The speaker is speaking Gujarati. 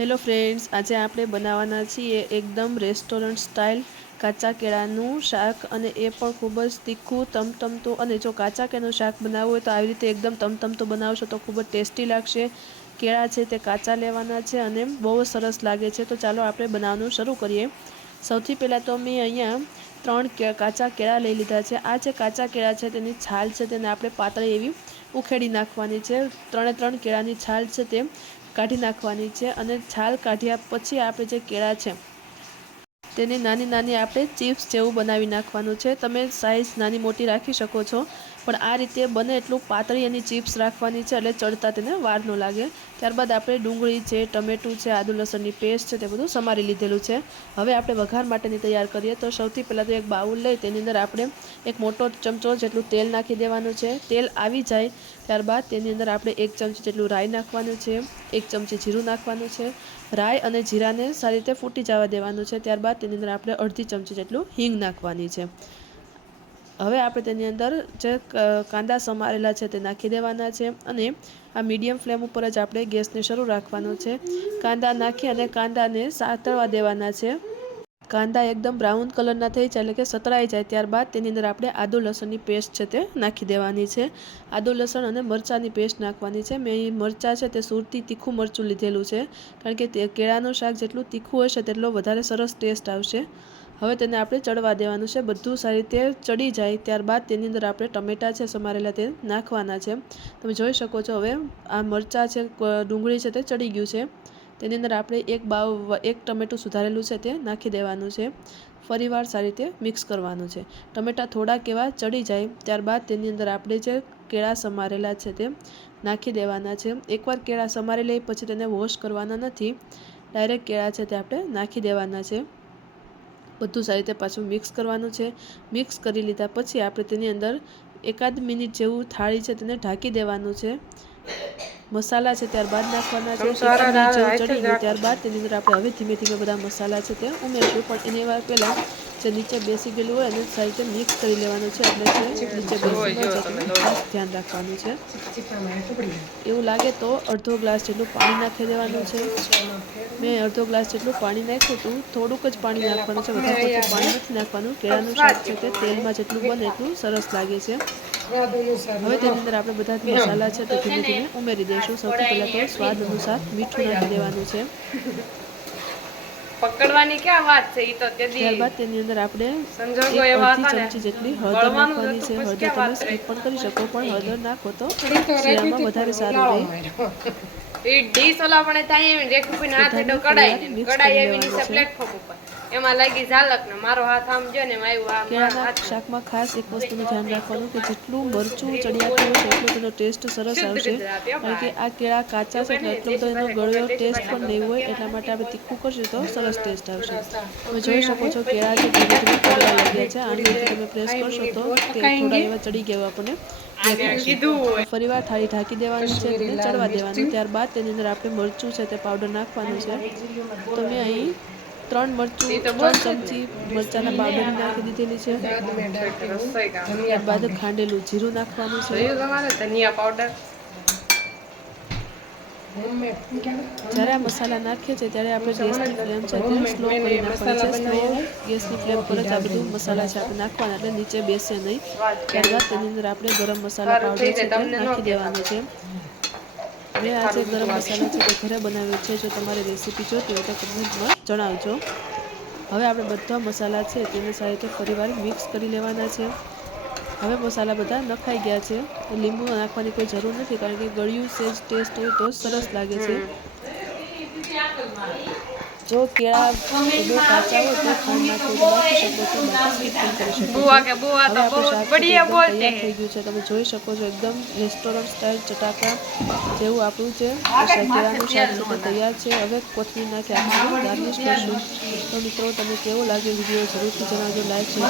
હેલો ફ્રેન્ડ્સ, આજે આપણે બનાવવાના છીએ એકદમ રેસ્ટોરન્ટ સ્ટાઇલ કાચા કેળાનું શાક, અને એ પણ ખૂબ જ તીખું તમતમતું. અને જો કાચા કેળાનું શાક બનાવવું હોય તો આવી રીતે એકદમ તમતમતું બનાવશો તો ખૂબ જ ટેસ્ટી લાગશે. કેળા છે તે કાચા લેવાના છે અને બહુ સરસ લાગે છે. તો ચાલો આપણે બનાવવાનું શરૂ કરીએ. સૌથી પહેલાં તો મેં અહીંયા 3 કાચા કેળા લઈ લીધા છે. આ જે કાચા કેળા છે તેની છાલ છે તેને આપણે પાતળી એવી ઉખેડી નાખવાની છે. 3 કેળાની છાલ છે તે કાઢી નાખવાની છે, અને છાલ કાઢ્યા પછી આપણે જે કેળા છે તેને નાની નાની આપણે ચિપ્સ જેવું બનાવી નાખવાનું છે. તમે સાઈઝ નાની મોટી રાખી શકો છો, પણ આ રીતે બને એટલું પાતળી એની ચિપ્સ રાખવાની છે, એટલે ચડતા તેને વાર ન લાગે. ત્યારબાદ આપણે ડુંગળી છે, ટમેટું છે, આદુ લસણની પેસ્ટ છે તે બધું સમારી લીધેલું છે. હવે આપણે વઘાર માટેની તૈયાર કરીએ. તો સૌથી પહેલાં તો એક બાઉલ લઈ તેની અંદર આપણે એક મોટો ચમચો જેટલું તેલ નાખી દેવાનું છે. તેલ આવી જાય ત્યારબાદ તેની અંદર આપણે 1 ચમચી જેટલું રાઈ નાખવાનું છે, 1 ચમચી જીરું નાખવાનું છે. રાઈ અને જીરાને સારી રીતે ફૂટી જવા દેવાનું છે. ત્યારબાદ તેની અંદર આપણે અડધી ચમચી જેટલું હિંગ નાખવાની છે. હવે આપણે તેની અંદર જે કાંદા સમારેલા છે તે નાખી દેવાના છે, અને આ મીડિયમ ફ્લેમ ઉપર જ આપણે ગેસને શરૂ રાખવાનો છે. કાંદા નાખી અને કાંદાને સાતળવા દેવાના છે. કાંદા એકદમ બ્રાઉન કલરના થઈ જાય, એટલે કે સતળાઈ જાય ત્યારબાદ તેની અંદર આપણે આદુ લસણની પેસ્ટ છે તે નાખી દેવાની છે. આદુ લસણ અને મરચાંની પેસ્ટ નાખવાની છે. મેં મરચાં છે તે સુરતી તીખું મરચું લીધેલું છે, કારણ કે તે કેળાનું શાક જેટલું તીખું હશે તેટલો વધારે સરસ ટેસ્ટ આવશે. હવે તેને આપણે ચડવા દેવાનું છે. બધું સારી રીતે ચડી જાય ત્યારબાદ તેની અંદર આપણે ટમેટાં છે સમારેલા તે નાખવાના છે. તમે જોઈ શકો છો હવે આ મરચાં છે, ડુંગળી છે તે ચડી ગયું છે. તેની અંદર આપણે એક ટમેટું સુધારેલું છે તે નાખી દેવાનું છે. ફરીવાર સારી રીતે મિક્સ કરવાનું છે. ટમેટાં થોડાક એવા ચડી જાય ત્યારબાદ તેની અંદર આપણે જે કેળા સમારેલા છે તે નાખી દેવાના છે. એકવાર કેળા સમારી લઈ પછી તેને વોશ કરવાના નથી, ડાયરેક્ટ કેળા છે તે આપણે નાખી દેવાના છે. બધું સારી રીતે પાછું મિક્સ કરવાનું છે. મિક્સ કરી લીધા પછી આપણે તેની અંદર 1 મિનિટ જેવું થાળી છે તેને ઢાંકી દેવાનું છે. મસાલા છે ત્યારબાદ નાખવાના છે. 1 મિનિટ જેવું ચડી ગયું ત્યારબાદ તેની અંદર આપણે હવે ધીમે ધીમે બધા મસાલા છે તે ઉમેરશું, પણ એની વાર પહેલાં જે નીચે બેસી ગયેલું હોય એને સારી રીતે મિક્સ કરી લેવાનું છે, એટલે કે નીચે બેસી ન જાય તેનું ખાસ ધ્યાન રાખવાનું છે. એવું લાગે તો અડધો ગ્લાસ જેટલું પાણી નાખી દેવાનું છે. મેં અડધો ગ્લાસ જેટલું પાણી નાખ્યું હતું. થોડુંક જ પાણી નાખવાનું છે, વધારે પડતું પાણી નથી નાખવાનું. કેળાનું શાક છે તે તેલમાં જેટલું બને એટલું સરસ લાગે છે. હવે તેની અંદર આપણે બધા જ મસાલા છે તે ધીમે ધીમે ઉમેરી દઈશું. સૌથી પહેલાં તો સ્વાદ અનુસાર મીઠું નાખી દેવાનું છે. પકડવાની ક્યાં વાત છે, ઈ તો ત્યારબાદ તેની અંદર આપણે અડધી ચમચી જેટલી હળદર નાખવાની છે. હળદર તમે સ્કીપ પણ કરી શકો, પણ હળદર નાખો તો શિયાળામાં વધારે સારું રહે. એ ડીશ ઓલા પણ થાય એમ રેખુપીને હાથ એડો કડાઈ એવી નીચે પ્લેટફોર્મ ઉપર એમાં લાગી ઝાલક ને મારો હાથ આમ જો ને આવ્યું. કેળાના શાકમાં ખાસ એક વસ્તુનું ધ્યાન રાખવાનું કે જેટલું મરચું ચડિયાતું હશે એટલો તેનો ટેસ્ટ સરસ આવશે, કારણ કે આ કેળા કાચા છે એટલે એટલો બધો એનો ગળ્યો ટેસ્ટ પણ નહીં હોય. એટલા માટે આપણે તીખું કરશું તો સરસ ટેસ્ટ આવશે. તમે જોઈ શકો છો કેળા જે ધીમે ધીમે પડવા લાગ્યા છે. આની રીતે તમે પ્રેસ કરશો તો તે થોડા એવા ચડી ગયા આપણને દેખાશે. ફરીવાર થાળી ઢાંકી દેવાની છે, તેને ચડવા દેવાનું. ત્યારબાદ તેની અંદર આપણે મરચું છે તે પાવડર નાખવાનું છે. તો મેં અહીં 3 ચમચી મરચાંના પાવડર નાખી દીધેલી છે. ત્યારબાદ ખાંડેલું જીરું નાખવાનું છે. ધનિયા પાવડર. જ્યારે આ મસાલા નાખીએ છીએ ત્યારે આપણે ગેસની ફ્લેમ છે તે સ્લો કરી નાખવાની છે. સ્લો ગેસની ફ્લેમ પર જ આ બધું મસાલા છે આપણે નાખવાના, એટલે નીચે બેસે નહીં. ત્યારબાદ તેની અંદર આપણે ગરમ મસાલા પાવડર છે તે નાખી દેવાનો છે. મેં આ જે ગરમ મસાલા છે તે ઘરે બનાવ્યો છે. જો તમારે રેસીપી જોતી હોય તો કમેન્ટમાં જણાવજો. હવે આપણે બધા મસાલા છે તેને સારી રીતે ફરીવાર મિક્સ કરી લેવાના છે. હવે મસાલા બધા નખાઈ ગયા છે. લીંબુ નાખવાની કોઈ જરૂર નથી, કારણ કે ગળ્યું સેજ ટેસ્ટ હોય તો સરસ લાગે છે. જો કેળા બહુ કાચા હોય તો ખાંડ નાખવું તો નાખી શકો છો, બાકી સ્કીપ પણ કરી શકો છો. હવે આપણું શાક તૈયાર થઈ ગયું છે. તમે જોઈ શકો છો એકદમ રેસ્ટોરન્ટ સ્ટાઇલ ચટાકા જેવું આપણું જે કેળાનું શાક છે તે તૈયાર છે. હવે કોથમીર નાખી આપણે ગાર્નિશ કરશું. તો મિત્રો, તમને કેવો લાગે વિડીયો જરૂરથી જણાવજો. Like share